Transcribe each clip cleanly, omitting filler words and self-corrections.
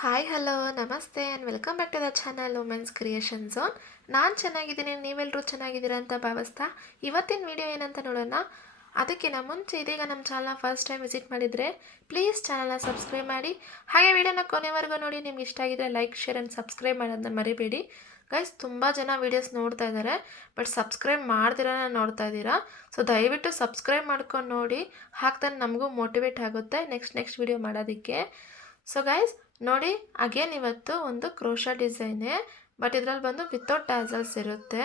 Hi hello ನಮಸ್ತೆ and welcome back to the channel women's creation zone. ನಾನು ಚೆನ್ನಾಗಿದ್ದೀನಿ, ನೀವೆಲ್ಲರೂ ಚೆನ್ನಾಗಿದ್ದೀರಾ ಅಂತ ಭಾವಿಸ್ತಾ ಇವತ್ತಿನ ವಿಡಿಯೋ ಏನಂತ ನೋಡೋಣ. ಅದಕ್ಕಿಂತ ಮುಂಚೆ ಇದೀಗ ನಮ್ಮ ಚಾನಲ್ನ ಫಸ್ಟ್ ಟೈಮ್ ವಿಸಿಟ್ ಮಾಡಿದರೆ ಪ್ಲೀಸ್ ಚಾನಲ್ನ ಸಬ್ಸ್ಕ್ರೈಬ್ ಮಾಡಿ, ಹಾಗೆ ವಿಡಿಯೋನ ಕೊನೆವರೆಗೂ ನೋಡಿ. ನಿಮ್ಗೆ ಇಷ್ಟ ಆಗಿದ್ರೆ ಲೈಕ್ ಶೇರ್ ಆ್ಯಂಡ್ ಸಬ್ಸ್ಕ್ರೈಬ್ ಮಾಡೋದನ್ನ ಮರಿಬೇಡಿ ಗೈಸ್. ತುಂಬ ಜನ ವೀಡಿಯೋಸ್ ನೋಡ್ತಾ ಇದ್ದಾರೆ, ಬಟ್ ಸಬ್ಸ್ಕ್ರೈಬ್ ಮಾಡ್ದಿರಾನ ನೋಡ್ತಾ ಇದ್ದೀರಾ. ಸೊ ದಯವಿಟ್ಟು ಸಬ್ಸ್ಕ್ರೈಬ್ ಮಾಡ್ಕೊಂಡು ನೋಡಿ, ಹಾಕ್ತಾನೆ ನಮಗೂ ಮೋಟಿವೇಟ್ ಆಗುತ್ತೆ ನೆಕ್ಸ್ಟ್ ವಿಡಿಯೋ ಮಾಡೋದಕ್ಕೆ. ಸೊ ಗೈಸ್ ನೋಡಿ, ಅಗೇನ್ ಇವತ್ತು ಒಂದು ಕ್ರೋಶಾ ಡಿಸೈನೇ, ಬಟ್ ಇದರಲ್ಲಿ ಬಂದು ವಿತೌಟ್ ಟ್ಯಾಸಲ್ಸ್ ಇರುತ್ತೆ.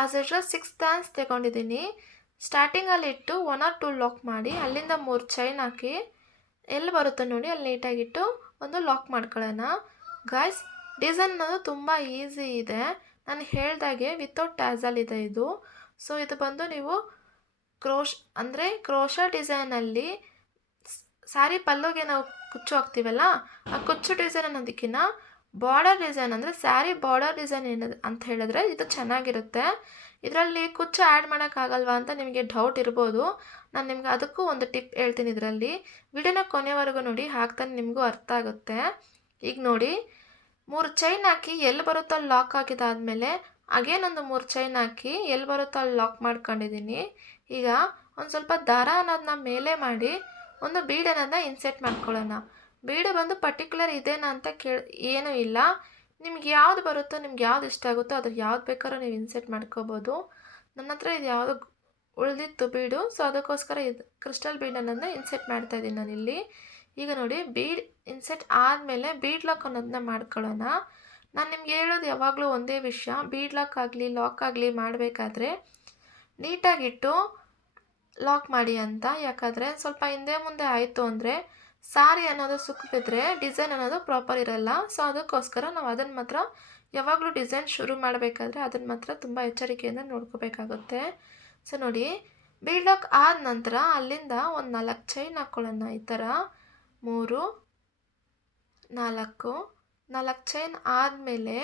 ಆಸ್ ಯೂಶುವಲ್ 6 ಡ್ಯಾನ್ಸ್ ತಗೊಂಡಿದ್ದೀನಿ. ಸ್ಟಾರ್ಟಿಂಗಲ್ಲಿ ಇಟ್ಟು 1 or 2 ಲಾಕ್ ಮಾಡಿ, ಅಲ್ಲಿಂದ 3 ಚೈನ್ ಹಾಕಿ ಎಲ್ಲಿ ಬರುತ್ತೆ ನೋಡಿ ಅಲ್ಲಿ ನೀಟಾಗಿಟ್ಟು ಒಂದು ಲಾಕ್ ಮಾಡ್ಕೊಳ್ಳೋಣ. ಗಾಯ್ಸ್ ಡಿಸೈನ್ ಅನ್ನೋದು ತುಂಬ ಈಸಿ ಇದೆ, ನಾನು ಹೇಳ್ದಾಗೆ ವಿತೌಟ್ ಟ್ಯಾಸಲ್ ಇದೆ ಇದು. ಸೊ ಇದು ಬಂದು ನೀವು ಕ್ರೋಶಾ ಡಿಸೈನಲ್ಲಿ ಸ್ಯಾರಿ ಪಲ್ಲುಗೆ ನಾವು ಕುಚ್ಚು ಹಾಕ್ತೀವಲ್ಲ, ಆ ಕುಚ್ಚು ಡಿಸೈನ್ ಅನ್ನೋದಕ್ಕಿಂತ ಬಾರ್ಡರ್ ಡಿಸೈನ್ ಅಂದರೆ ಸ್ಯಾರಿ ಬಾರ್ಡರ್ ಡಿಸೈನ್ ಏನದು ಅಂತ ಹೇಳಿದ್ರೆ ಇದು ಚೆನ್ನಾಗಿರುತ್ತೆ. ಇದರಲ್ಲಿ ಕುಚ್ಚು ಆ್ಯಡ್ ಮಾಡೋಕ್ಕಾಗಲ್ವಾ ಅಂತ ನಿಮಗೆ ಡೌಟ್ ಇರ್ಬೋದು. ನಾನು ನಿಮ್ಗೆ ಅದಕ್ಕೂ ಒಂದು ಟಿಪ್ ಹೇಳ್ತೀನಿ. ಇದರಲ್ಲಿ ವಿಡಿಯೋನ ಕೊನೆವರೆಗೂ ನೋಡಿ, ಹಾಕ್ತಾನೆ ನಿಮಗೂ ಅರ್ಥ ಆಗುತ್ತೆ. ಈಗ ನೋಡಿ, 3 ಚೈನ್ ಹಾಕಿ ಎಲ್ಲಿ ಬರುತ್ತೋ ಅಲ್ಲಿ ಲಾಕ್ ಹಾಕಿದಾದ್ಮೇಲೆ ಅಗೇನ್ ಒಂದು 3 ಚೈನ್ ಹಾಕಿ ಎಲ್ಲಿ ಬರುತ್ತೋ ಅಲ್ಲಿ ಲಾಕ್ ಮಾಡ್ಕೊಂಡಿದ್ದೀನಿ. ಈಗ ಒಂದು ಸ್ವಲ್ಪ ದಾರ ಅನ್ನೋದನ್ನ ಮೇಲೆ ಮಾಡಿ ಒಂದು ಬೀಡ್ ಅನ್ನೋದನ್ನ ಇನ್ಸೆಟ್ ಮಾಡ್ಕೊಳ್ಳೋಣ. ಬೀಡು ಬಂದು ಪರ್ಟಿಕ್ಯುಲರ್ ಇದೇನಾ ಅಂತ ಏನೂ ಇಲ್ಲ, ನಿಮ್ಗೆ ಯಾವ್ದು ಬರುತ್ತೋ, ನಿಮ್ಗೆ ಯಾವ್ದು ಇಷ್ಟ ಆಗುತ್ತೋ ಅದ್ರ ಯಾವ್ದು ಬೇಕಾದ್ರೂ ನೀವು ಇನ್ಸೆಟ್ ಮಾಡ್ಕೋಬೋದು. ನನ್ನ ಹತ್ರ ಇದು ಯಾವುದು ಉಳಿದಿತ್ತು ಬೀಡು, ಸೊ ಅದಕ್ಕೋಸ್ಕರ ಇದು ಕ್ರಿಸ್ಟಲ್ ಬೀಡ್ ಅನ್ನೋದನ್ನ ಇನ್ಸೆಟ್ ಮಾಡ್ತಾಯಿದ್ದೀನಿ ನಾನಿಲ್ಲಿ. ಈಗ ನೋಡಿ, ಬೀಡ್ ಇನ್ಸೆಟ್ ಆದಮೇಲೆ ಬೀಡ್ ಲಾಕ್ ಅನ್ನೋದನ್ನ ಮಾಡ್ಕೊಳ್ಳೋಣ. ನಾನು ನಿಮ್ಗೆ ಹೇಳೋದು ಯಾವಾಗಲೂ ಒಂದೇ ವಿಷಯ, ಬೀಡ್ ಲಾಕ್ ಆಗಲಿ ಮಾಡಬೇಕಾದ್ರೆ ನೀಟಾಗಿಟ್ಟು ಲಾಕ್ ಮಾಡಿ ಅಂತ. ಯಾಕಂದರೆ ಸ್ವಲ್ಪ ಹಿಂದೆ ಮುಂದೆ ಆಯಿತು ಅಂದರೆ ಸಾರಿ ಅನ್ನೋದು ಸುಕ್ಕಿಬಿದ್ರೆ ಡಿಸೈನ್ ಅನ್ನೋದು ಪ್ರಾಪರ್ ಇರಲ್ಲ. ಸೊ ಅದಕ್ಕೋಸ್ಕರ ನಾವು ಅದನ್ನು ಮಾತ್ರ ಯಾವಾಗಲೂ ಡಿಸೈನ್ ಶುರು ಮಾಡಬೇಕಾದ್ರೆ ಅದನ್ನು ಮಾತ್ರ ತುಂಬ ಎಚ್ಚರಿಕೆಯಿಂದ ನೋಡ್ಕೋಬೇಕಾಗುತ್ತೆ. ಸೊ ನೋಡಿ, ಬೀಡ್ ಲಾಕ್ ಆದ ನಂತರ ಅಲ್ಲಿಂದ ಒಂದು 4 ಚೈನ್ ಹಾಕ್ಕೊಳ್ಳೋಣ. ಈ ಥರ 3 4 ಚೈನ್ ಆದಮೇಲೆ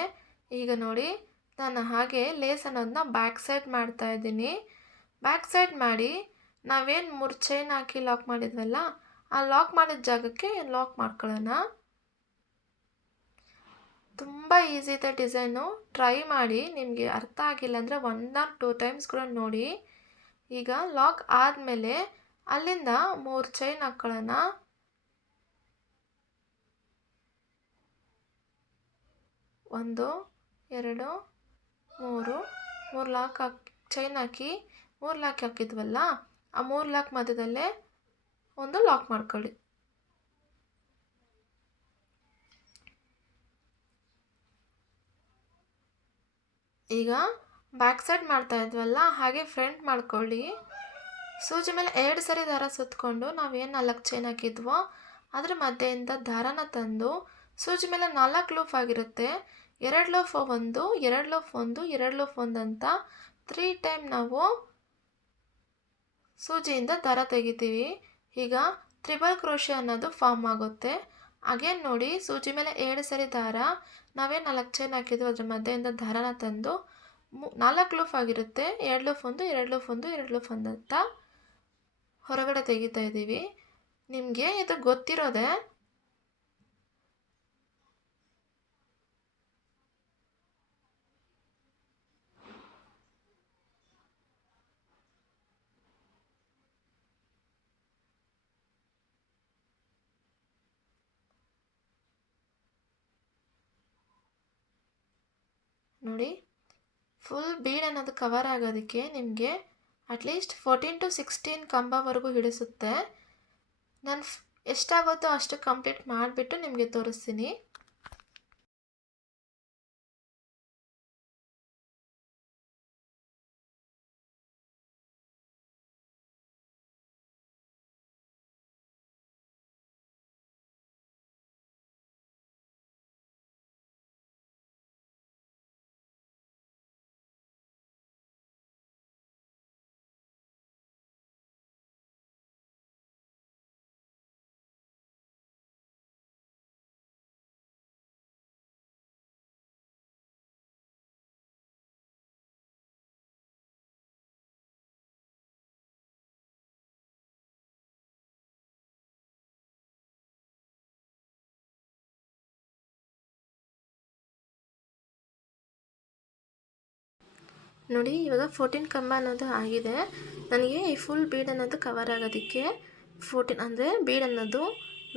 ಈಗ ನೋಡಿ, ನಾನು ಹಾಗೆ ಲೇಸ್ ಅನ್ನೋದನ್ನ ಬ್ಯಾಕ್ ಸೈಡ್ ಮಾಡ್ತಾಯಿದ್ದೀನಿ. ಬ್ಯಾಕ್ ಸೈಡ್ ಮಾಡಿ ನಾವೇನು 3 ಚೈನ್ ಹಾಕಿ ಲಾಕ್ ಮಾಡಿದ್ವಲ್ಲ, ಆ ಲಾಕ್ ಮಾಡಿದ ಜಾಗಕ್ಕೆ ಲಾಕ್ ಮಾಡ್ಕೊಳ್ಳೋಣ. ತುಂಬ ಈಸಿ ಇದೆ ಡಿಸೈನು, ಟ್ರೈ ಮಾಡಿ. ನಿಮಗೆ ಅರ್ಥ ಆಗಿಲ್ಲ ಅಂದರೆ 1 or 2 ಟೈಮ್ಸ್ ಕೂಡ ನೋಡಿ. ಈಗ ಲಾಕ್ ಆದಮೇಲೆ ಅಲ್ಲಿಂದ 3 ಚೈನ್ ಹಾಕ್ಕೊಳ್ಳೋಣ. 1 2 3 ಲಾಕ್ ಚೈನ್ ಹಾಕಿ 3 ಲಾಕ್ ಹಾಕಿದ್ವಲ್ಲ, ಆ 3 ಲಾಕ್ ಮಧ್ಯದಲ್ಲೇ ಒಂದು ಲಾಕ್ ಮಾಡ್ಕೊಳ್ಳಿ. ಈಗ ಬ್ಯಾಕ್ ಸೈಡ್ ಮಾಡ್ತಾ ಇದ್ವಲ್ಲ, ಹಾಗೆ ಫ್ರಂಟ್ ಮಾಡ್ಕೊಳ್ಳಿ. ಸೂಜಿ ಮೇಲೆ 2 ಸರಿ ದಾರ ಸುತ್ತಕೊಂಡು ನಾವೇನು 4 ಚೈನ್ ಹಾಕಿದ್ವೋ ಅದ್ರ ಮಧ್ಯೆಯಿಂದ ದಾರನ ತಂದು ಸೂಜಿ ಮೇಲೆ 4 ಲೂಫ್ ಆಗಿರುತ್ತೆ. 2 ಲೂಫ್ 1 2 ಲೂಫ್ 1 2 ಲೂಫ್ 1 ಅಂತ 3 ಟೈಮ್ ನಾವು ಸೂಜಿಯಿಂದ ದಾರ ತೆಗಿತೀವಿ. ಈಗ ತ್ರಿಬಲ್ ಕ್ರೋಶೆ ಅನ್ನೋದು ಫಾರ್ಮ್ ಆಗುತ್ತೆ. ಅಗೇನ್ ನೋಡಿ, ಸೂಜಿ ಮೇಲೆ 2 ಸರಿ ದಾರ, ನಾವೇ 4 ಚೈನ್ ಹಾಕಿದ್ವು ಅದ್ರ ಮಧ್ಯೆಯಿಂದ ದಾರನ ತಂದು 4 ಲೂಫ್ ಆಗಿರುತ್ತೆ. 2 ಲೂಫ್ 1 2 ಲೂಫ್ 1 2 ಲೂಫ್ 1 ಅಂತ ಹೊರಗಡೆ ತೆಗಿತಾ ಇದ್ದೀವಿ. ನಿಮಗೆ ಇದು ಗೊತ್ತಿರೋದೆ. ನೋಡಿ, ಫುಲ್ ಬೀಡ್ ಅನ್ನೋದು ಕವರ್ ಆಗೋದಕ್ಕೆ ನಿಮಗೆ ಅಟ್ಲೀಸ್ಟ್ 14 to 16 ಕಂಬವರೆಗೂ ಹಿಡಿಸುತ್ತೆ. ನಾನು ಎಷ್ಟಾಗುತ್ತೋ ಅಷ್ಟು ಕಂಪ್ಲೀಟ್ ಮಾಡಿಬಿಟ್ಟು ನಿಮಗೆ ತೋರಿಸ್ತೀನಿ. ನೋಡಿ ಇವಾಗ 14 ಕಂಬ ಅನ್ನೋದು ಆಗಿದೆ. ನನಗೆ ಈ ಫುಲ್ ಬೀಡ್ ಅನ್ನೋದು ಕವರ್ ಆಗೋದಕ್ಕೆ 14 ಅಂದರೆ ಬೀಡ್ ಅನ್ನೋದು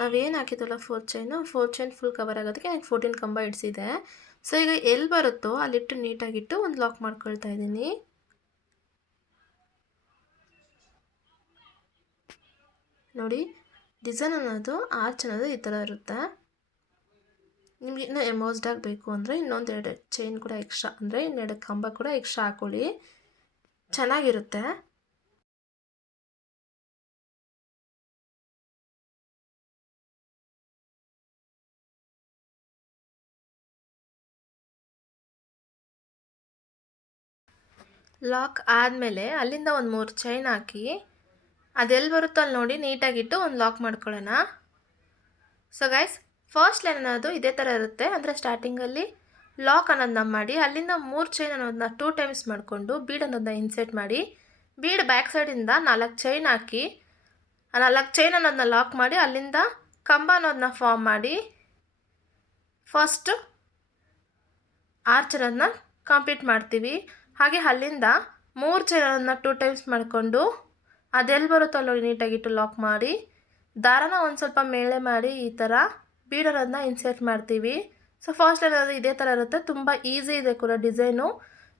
ನಾವೇನು ಹಾಕಿದ್ವಲ್ಲ 4 ಚೈನ್ ಫುಲ್ ಕವರ್ ಆಗೋದಕ್ಕೆ ನನಗೆ 14 ಕಂಬ ಇಡಿಸಿದೆ. ಸೊ ಈಗ ಎಲ್ಲಿ ಬರುತ್ತೋ ಅಲ್ಲಿಟ್ಟು ನೀಟಾಗಿಟ್ಟು ಒಂದು ಲಾಕ್ ಮಾಡ್ಕೊಳ್ತಾ ಇದ್ದೀನಿ. ನೋಡಿ ಡಿಸೈನ್ ಅನ್ನೋದು ಆರ್ಚ್ ಅನ್ನೋದು ಈ ಥರ ಇರುತ್ತೆ. ನಿಮ್ಗೆ ಇನ್ನೂ ಎಮೋಸ್ಡ್ ಆಗಬೇಕು ಅಂದರೆ ಇನ್ನೊಂದೆರಡು ಚೈನ್ ಕೂಡ ಎಕ್ಸ್ಟ್ರಾ ಅಂದರೆ ಇನ್ನೆರಡು ಕಂಬ ಕೂಡ ಎಕ್ಸ್ಟ್ರಾ ಹಾಕೊಳ್ಳಿ, ಚೆನ್ನಾಗಿರುತ್ತೆ. ಲಾಕ್ ಆದಮೇಲೆ ಅಲ್ಲಿಂದ ಒಂದು 3 ಚೈನ್ ಹಾಕಿ ಅದೆಲ್ಲಿ ಬರುತ್ತೋ ಅಲ್ಲಿ ನೋಡಿ ನೀಟಾಗಿಟ್ಟು ಒಂದು ಲಾಕ್ ಮಾಡ್ಕೊಳ್ಳೋಣ. ಸೊ ಗೈಸ್, ಫಸ್ಟ್ ಲೈನ್ ಅನ್ನೋದು ಇದೇ ಥರ ಇರುತ್ತೆ. ಅಂದರೆ ಸ್ಟಾರ್ಟಿಂಗಲ್ಲಿ ಲಾಕ್ ಅನ್ನೋದನ್ನ ಮಾಡಿ ಅಲ್ಲಿಂದ 3 ಚೈನ್ ಅನ್ನೋದನ್ನ 2 ಟೈಮ್ಸ್ ಮಾಡಿಕೊಂಡು ಬೀಡ್ ಅನ್ನೋದನ್ನ ಇನ್ಸರ್ಟ್ ಮಾಡಿ ಬೀಡ್ ಬ್ಯಾಕ್ ಸೈಡಿಂದ 4 ಚೈನ್ ಹಾಕಿ ಆ 4 ಚೈನ್ ಅನ್ನೋದನ್ನ ಲಾಕ್ ಮಾಡಿ ಅಲ್ಲಿಂದ ಕಂಬ ಅನ್ನೋದನ್ನ ಫಾರ್ಮ್ ಮಾಡಿ ಫಸ್ಟ್ ಆರ್ಚ್ ಅನ್ನೋದನ್ನ ಕಂಪ್ಲೀಟ್ ಮಾಡ್ತೀವಿ. ಹಾಗೆ ಅಲ್ಲಿಂದ 3 ಚೈನ್ ಅನ್ನೋದನ್ನ 2 ಟೈಮ್ಸ್ ಮಾಡಿಕೊಂಡು ಅದೆಲ್ಲಿ ಬರುತ್ತೋ ಅಲ್ಲಿ ನೀಟಾಗಿಟ್ಟು ಲಾಕ್ ಮಾಡಿ ದಾರನ ಒಂದು ಸ್ವಲ್ಪ ಮೇಳೆ ಮಾಡಿ ಈ ಥರ ಬೀಡ್ ಅನ್ನೋದನ್ನ ಇನ್ಸರ್ಟ್ ಮಾಡ್ತೀವಿ. ಸೊ ಫಸ್ಟ್ ಅನ್ನೋದು ಇದೇ ಥರ ಇರುತ್ತೆ, ತುಂಬ ಈಸಿ ಇದೆ ಕೂಡ ಡಿಸೈನು.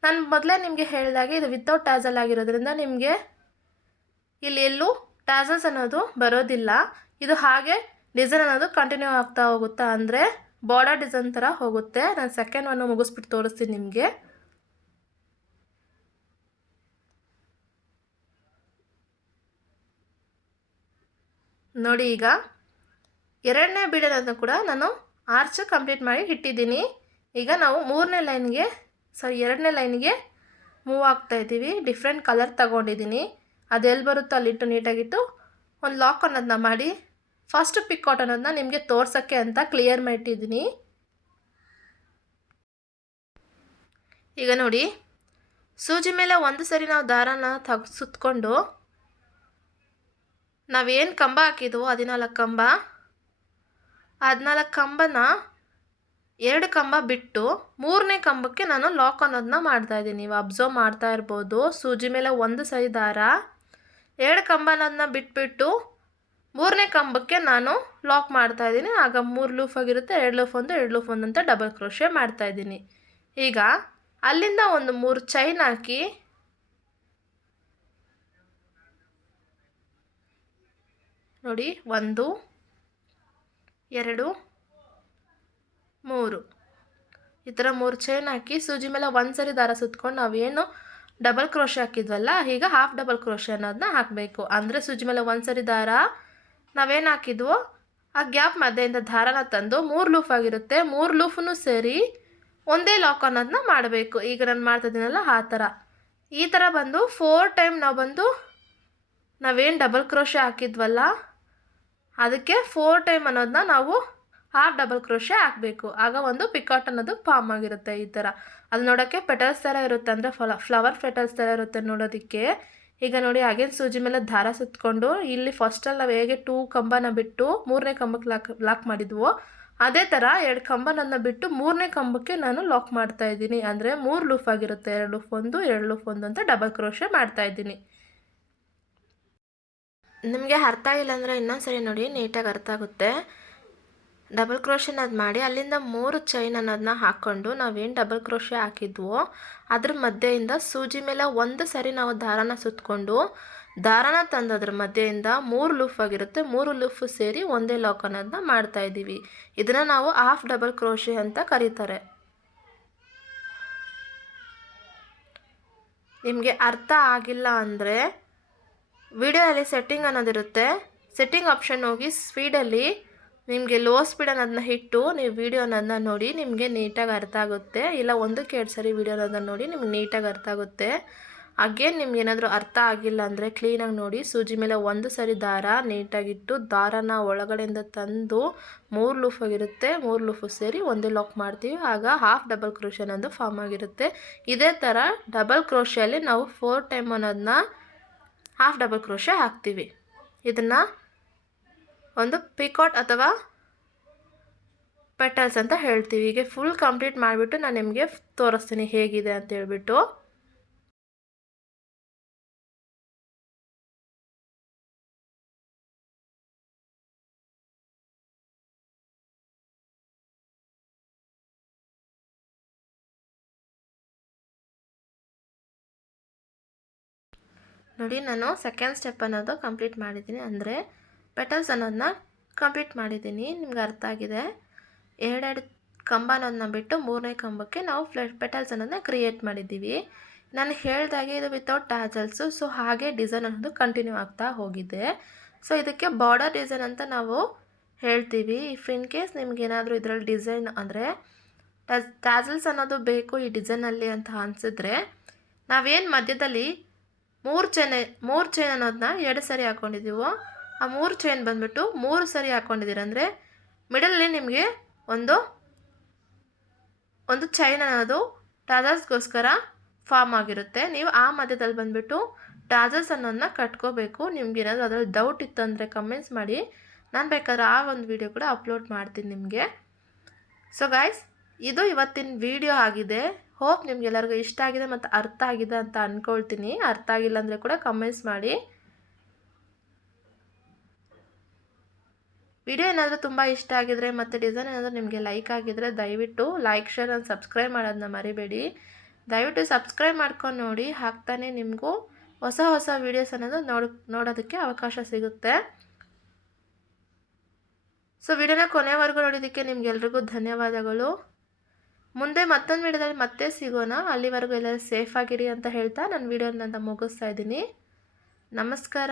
ನಾನು ಮೊದಲೇ ನಿಮಗೆ ಹೇಳಿದಾಗೆ ಇದು ವಿತೌಟ್ ಟ್ಯಾಸಲ್ ಆಗಿರೋದ್ರಿಂದ ನಿಮಗೆ ಇಲ್ಲಿ ಎಲ್ಲೂ ಟ್ಯಾಸಲ್ಸ್ ಅನ್ನೋದು ಬರೋದಿಲ್ಲ. ಇದು ಹಾಗೆ ಡಿಸೈನ್ ಅನ್ನೋದು ಕಂಟಿನ್ಯೂ ಆಗ್ತಾ ಹೋಗುತ್ತಾ ಅಂದರೆ ಬಾರ್ಡರ್ ಡಿಸೈನ್ ಥರ ಹೋಗುತ್ತೆ. ನಾನು ಸೆಕೆಂಡ್ ಒನ್ನು ಮುಗಿಸ್ಬಿಟ್ಟು ತೋರಿಸ್ತೀನಿ ನಿಮಗೆ. ನೋಡಿ ಈಗ ಎರಡನೇ ಬೀಡನ್ನು ಕೂಡ ನಾನು ಆರ್ಚ್ ಕಂಪ್ಲೀಟ್ ಮಾಡಿ ಇಟ್ಟಿದ್ದೀನಿ. ಈಗ ನಾವು ಎರಡನೇ ಲೈನ್ಗೆ ಮೂವ್ ಆಗ್ತಾಯಿದ್ದೀವಿ. ಡಿಫ್ರೆಂಟ್ ಕಲರ್ ತಗೊಂಡಿದ್ದೀನಿ, ಅದೆಲ್ಲಿ ಬರುತ್ತೋ ಅಲ್ಲಿಟ್ಟು ನೀಟಾಗಿಟ್ಟು ಒಂದು ಲಾಕ್ ಅನ್ನೋದನ್ನ ಮಾಡಿ ಫಸ್ಟ್ ಪಿಕಾಟ್ ಅನ್ನೋದನ್ನ ನಿಮಗೆ ತೋರ್ಸೋಕ್ಕೆ ಅಂತ ಕ್ಲಿಯರ್ ಮಾಡಿಟ್ಟಿದ್ದೀನಿ. ಈಗ ನೋಡಿ ಸೂಜಿ ಮೇಲೆ ಒಂದು ಸರಿ ನಾವು ದಾರನ ಸುತ್ತಕೊಂಡು ನಾವೇನು ಕಂಬ ಹಾಕಿದ್ವೋ 14 ಕಂಬ 14 ಕಂಬನ 2 ಕಂಬ ಬಿಟ್ಟು 3ನೇ ಕಂಬಕ್ಕೆ ನಾನು ಲಾಕ್ ಅನ್ನೋದನ್ನ ಮಾಡ್ತಾಯಿದ್ದೀನಿ. ನೀವು ಅಬ್ಸರ್ವ್ ಮಾಡ್ತಾ ಇರ್ಬೋದು. ಸೂಜಿ ಮೇಲೆ ಒಂದು ಸರಿ ದಾರ 2 ಕಂಬ ಅನ್ನೋದನ್ನ ಬಿಟ್ಬಿಟ್ಟು 3ನೇ ಕಂಬಕ್ಕೆ ನಾನು ಲಾಕ್ ಮಾಡ್ತಾಯಿದ್ದೀನಿ. ಆಗ 3 ಲೂಫ್ ಆಗಿರುತ್ತೆ, 2 ಲೂಫ್ 2 ಲೂಫ್ ಅಂತ ಡಬಲ್ ಕ್ರೋಶೆ ಮಾಡ್ತಾಯಿದ್ದೀನಿ. ಈಗ ಅಲ್ಲಿಂದ ಒಂದು 3 ಚೈನ್ ಹಾಕಿ ನೋಡಿ 1 2 3 ಈ ಥರ 3 ಚೈನ್ ಹಾಕಿ ಸೂಜಿ ಮೇಲೆ ಒಂದು ಸರಿ ದಾರ ಸುತ್ಕೊಂಡು ನಾವೇನು ಡಬಲ್ ಕ್ರೋಶೆ ಹಾಕಿದ್ವಲ್ಲ ಈಗ ಹಾಫ್ ಡಬಲ್ ಕ್ರೋಶೆ ಅನ್ನೋದನ್ನ ಹಾಕಬೇಕು. ಅಂದರೆ ಸೂಜಿ ಮೇಲೆ ಒಂದು ಸರಿ ದಾರ ನಾವೇನು ಹಾಕಿದ್ವೋ ಆ ಗ್ಯಾಪ್ ಮಧ್ಯೆಯಿಂದ ದಾರನ ತಂದು 3 ಲೂಫ್ ಆಗಿರುತ್ತೆ, 3 ಲೂಫನ್ನು ಸೇರಿ ಒಂದೇ ಲಾಕ್ ಅನ್ನೋದನ್ನ ಮಾಡಬೇಕು. ಈಗ ನಾನು ಮಾಡ್ತಾಯಿದ್ದೀನಲ್ಲ ಆ ಥರ ಈ ಥರ ಬಂದು 4 ಟೈಮ್ ನಾವೇನು ಡಬಲ್ ಕ್ರೋಶೆ ಹಾಕಿದ್ವಲ್ಲ ಅದಕ್ಕೆ 4 ಟೈಮ್ ಅನ್ನೋದನ್ನ ನಾವು ಹಾಫ್ ಡಬಲ್ ಕ್ರೋಶೆ ಹಾಕಬೇಕು. ಆಗ ಒಂದು ಪಿಕಾಟ್ ಅನ್ನೋದು ಫಾರ್ಮ್ ಆಗಿರುತ್ತೆ. ಈ ಥರ ಅದು ನೋಡೋಕ್ಕೆ ಪೆಟಲ್ಸ್ ಥರ ಇರುತ್ತೆ, ಅಂದರೆ ಫ್ಲವರ್ ಪೆಟಲ್ಸ್ ಥರ ಇರುತ್ತೆ ನೋಡೋದಕ್ಕೆ. ಈಗ ನೋಡಿ ಅಗೇನ್ ಸೂಜಿ ಮೇಲೆ ದಾರ ಸುತ್ತಕೊಂಡು ಇಲ್ಲಿ ಫಸ್ಟಲ್ಲಿ ನಾವು ಹೇಗೆ 2 ಕಂಬನ ಬಿಟ್ಟು 3ನೇ ಕಂಬಕ್ಕೆ ಲಾಕ್ ಮಾಡಿದ್ವೋ ಅದೇ ಥರ 2 ಕಂಬನನ್ನು ಬಿಟ್ಟು 3ನೇ ಕಂಬಕ್ಕೆ ನಾನು ಲಾಕ್ ಮಾಡ್ತಾಯಿದ್ದೀನಿ. ಅಂದರೆ 3 ಲೂಫ್ ಆಗಿರುತ್ತೆ, 2 ಲೂಫ್ 2 ಲೂಫ್ ಅಂತ ಡಬಲ್ ಕ್ರೋಶೆ ಮಾಡ್ತಾಯಿದ್ದೀನಿ. ನಿಮಗೆ ಅರ್ಥ ಆಗಿಲ್ಲ ಅಂದರೆ ಇನ್ನೊಂದು ಸರಿ ನೋಡಿ, ನೀಟಾಗಿ ಅರ್ಥ ಆಗುತ್ತೆ. ಡಬಲ್ ಕ್ರೋಶೆ ಅನ್ನೋದು ಮಾಡಿ ಅಲ್ಲಿಂದ 3 ಚೈನ್ ಅನ್ನೋದನ್ನ ಹಾಕ್ಕೊಂಡು ನಾವೇನು ಡಬಲ್ ಕ್ರೋಶೆ ಹಾಕಿದ್ವೋ ಅದ್ರ ಮಧ್ಯೆಯಿಂದ ಸೂಜಿ ಮೇಲೆ ಒಂದು ಸರಿ ನಾವು ದಾರನ ಸುತ್ತಕೊಂಡು ದಾರನ ತಂದು ಅದ್ರ ಮಧ್ಯೆಯಿಂದ 3 ಲೂಫ್ ಆಗಿರುತ್ತೆ, 3 ಲೂಫ್ ಸೇರಿ ಒಂದೇ ಲಾಕ್ ಅನ್ನೋದನ್ನ ಮಾಡ್ತಾಯಿದ್ದೀವಿ. ಇದನ್ನು ನಾವು ಹಾಫ್ ಡಬಲ್ ಕ್ರೋಶೆ ಅಂತ ಕರೀತಾರೆ. ನಿಮಗೆ ಅರ್ಥ ಆಗಿಲ್ಲ ಅಂದರೆ ವಿಡಿಯೋದಲ್ಲಿ ಸೆಟ್ಟಿಂಗ್ ಅನ್ನೋದಿರುತ್ತೆ, ಸೆಟ್ಟಿಂಗ್ ಆಪ್ಷನ್ ಹೋಗಿ ಸ್ಪೀಡಲ್ಲಿ ನಿಮಗೆ ಲೋ ಸ್ಪೀಡ್ ಅನ್ನೋದನ್ನ ಇಟ್ಟು ನೀವು ವಿಡಿಯೋ ಅನ್ನೋದನ್ನ ನೋಡಿ, ನಿಮಗೆ ನೀಟಾಗಿ ಅರ್ಥ ಆಗುತ್ತೆ. ಇಲ್ಲ 1-2 ಸರಿ ವಿಡಿಯೋ ಅನ್ನೋದನ್ನ ನೋಡಿ ನಿಮ್ಗೆ ನೀಟಾಗಿ ಅರ್ಥ ಆಗುತ್ತೆ. ಅಗೇನ್ ನಿಮ್ಗೆ ಏನಾದರೂ ಅರ್ಥ ಆಗಿಲ್ಲ ಅಂದರೆ ಕ್ಲೀನಾಗಿ ನೋಡಿ, ಸೂಜಿ ಮೇಲೆ ಒಂದು ಸರಿ ದಾರ ನೀಟಾಗಿಟ್ಟು ದಾರನ ಒಳಗಡೆಯಿಂದ ತಂದು 3 ಲೂಫ್ ಆಗಿರುತ್ತೆ, 3 ಲೂಫು ಸೇರಿ ಒಂದೇ ಲಾಕ್ ಮಾಡ್ತೀವಿ. ಆಗ ಹಾಫ್ ಡಬಲ್ ಕ್ರೋಶೆ ಅನ್ನೋದು ಫಾರ್ಮ್ ಆಗಿರುತ್ತೆ. ಇದೇ ಥರ ಡಬಲ್ ಕ್ರೋಶೆಯಲ್ಲಿ ನಾವು 4 ಟೈಮ್ ಅನ್ನೋದನ್ನ ಹಾಫ್ ಡಬಲ್ ಕ್ರೋಶೆ ಹಾಕ್ತೀವಿ. ಇದನ್ನು ಒಂದು ಪಿಕಾಟ್ ಅಥವಾ ಪೆಟಲ್ಸ್ ಅಂತ ಹೇಳ್ತೀವಿ. ಹೀಗೆ ಫುಲ್ ಕಂಪ್ಲೀಟ್ ಮಾಡಿಬಿಟ್ಟು ನಾನು ನಿಮಗೆ ತೋರಿಸ್ತೀನಿ ಹೇಗಿದೆ ಅಂತ ಹೇಳ್ಬಿಟ್ಟು. ನೋಡಿ ನಾನು ಸೆಕೆಂಡ್ ಸ್ಟೆಪ್ ಅನ್ನೋದು ಕಂಪ್ಲೀಟ್ ಮಾಡಿದ್ದೀನಿ, ಅಂದರೆ ಪೆಟಲ್ಸ್ ಅನ್ನೋದನ್ನ ಕಂಪ್ಲೀಟ್ ಮಾಡಿದ್ದೀನಿ. ನಿಮ್ಗೆ ಅರ್ಥ ಆಗಿದೆ. ಎರಡೆರಡು ಕಂಬ ಅನ್ನೋದನ್ನ ಬಿಟ್ಟು ಮೂರನೇ ಕಂಬಕ್ಕೆ ನಾವು ಪೆಟಲ್ಸ್ ಅನ್ನೋದನ್ನ ಕ್ರಿಯೇಟ್ ಮಾಡಿದ್ದೀವಿ. ನಾನು ಹೇಳ್ದಾಗೆ ಇದು ವಿತೌಟ್ ಟ್ಯಾಸಲ್ಸು, ಸೊ ಹಾಗೆ ಡಿಸೈನ್ ಅನ್ನೋದು ಕಂಟಿನ್ಯೂ ಆಗ್ತಾ ಹೋಗಿದೆ. ಸೊ ಇದಕ್ಕೆ ಬಾರ್ಡರ್ ಡಿಸೈನ್ ಅಂತ ನಾವು ಹೇಳ್ತೀವಿ. ಇಫ್ ಇನ್ ಕೇಸ್ ನಿಮ್ಗೇನಾದರೂ ಇದರಲ್ಲಿ ಡಿಸೈನ್ ಅಂದರೆ ಟ್ಯಾಸಲ್ಸ್ ಅನ್ನೋದು ಬೇಕು ಈ ಡಿಸೈನಲ್ಲಿ ಅಂತ ಅನಿಸಿದ್ರೆ, ನಾವೇನು ಮಧ್ಯದಲ್ಲಿ ಮೂರು ಚೈನ್ ಅನ್ನೋದನ್ನ 2 ಸರಿ ಹಾಕ್ಕೊಂಡಿದ್ದೀವೋ ಆ 3 ಚೈನ್ ಬಂದುಬಿಟ್ಟು 3 ಸರಿ ಹಾಕ್ಕೊಂಡಿದ್ದೀರ ಅಂದರೆ ಮಿಡಲಲ್ಲಿ ನಿಮಗೆ ಒಂದು ಚೈನ್ ಅನ್ನೋದು ಟಾಸಲ್ಸ್ಗೋಸ್ಕರ ಫಾರ್ಮ್ ಆಗಿರುತ್ತೆ. ನೀವು ಆ ಮಧ್ಯದಲ್ಲಿ ಬಂದುಬಿಟ್ಟು ಟಾಸಲ್ಸ್ ಅನ್ನೋದನ್ನ ಕಟ್ಕೋಬೇಕು. ನಿಮ್ಗೇನಾದರೂ ಅದರಲ್ಲಿ ಡೌಟ್ ಇತ್ತು ಅಂದರೆ ಕಮೆಂಟ್ಸ್ ಮಾಡಿ, ನಾನು ಬೇಕಾದ್ರೆ ಆ ಒಂದು ವಿಡಿಯೋ ಕೂಡ ಅಪ್ಲೋಡ್ ಮಾಡ್ತೀನಿ ನಿಮಗೆ. ಸೊ ಗೈಸ್, ಇದು ಇವತ್ತಿನ ವಿಡಿಯೋ ಆಗಿದೆ. ಹೋಪ್ ನಿಮ್ಗೆಲ್ಲರಿಗೂ ಇಷ್ಟ ಆಗಿದೆ ಮತ್ತು ಅರ್ಥ ಆಗಿದೆ ಅಂತ ಅಂದ್ಕೊಳ್ತೀನಿ. ಅರ್ಥ ಆಗಿಲ್ಲ ಅಂದರೆ ಕೂಡ ಕಮೆಂಟ್ಸ್ ಮಾಡಿ. ವಿಡಿಯೋ ಏನಾದರೂ ತುಂಬ ಇಷ್ಟ ಆಗಿದ್ರೆ ಮತ್ತು ಡಿಸೈನ್ ಏನಾದರೂ ನಿಮಗೆ ಲೈಕ್ ಆಗಿದ್ರೆ ದಯವಿಟ್ಟು ಲೈಕ್, ಶೇರ್ ಆ್ಯಂಡ್ ಸಬ್ಸ್ಕ್ರೈಬ್ ಮಾಡೋದನ್ನ ಮರಿಬೇಡಿ. ದಯವಿಟ್ಟು ಸಬ್ಸ್ಕ್ರೈಬ್ ಮಾಡ್ಕೊಂಡು ನೋಡಿ, ಹಾಕ್ತಾನೆ ನಿಮಗೂ ಹೊಸ ಹೊಸ ವೀಡಿಯೋಸ್ ಅನ್ನೋದು ನೋಡೋದಕ್ಕೆ ಅವಕಾಶ ಸಿಗುತ್ತೆ. ಸೊ ವಿಡಿಯೋನ ಕೊನೆವರೆಗೂ ನೋಡೋದಕ್ಕೆ ನಿಮ್ಗೆಲ್ರಿಗೂ ಧನ್ಯವಾದಗಳು. ಮುಂದೆ ಮತ್ತೊಂದು ವಿಡಿಯೋದಲ್ಲಿ ಮತ್ತೆ ಸಿಗೋಣ. ಅಲ್ಲಿವರೆಗೂ ಎಲ್ಲರೂ ಸೇಫ್ ಆಗಿರಿ ಅಂತ ಹೇಳ್ತಾ ನನ್ನ ವಿಡಿಯೋನ ಮುಗಿಸ್ತಾ ಇದ್ದೀನಿ. ನಮಸ್ಕಾರ.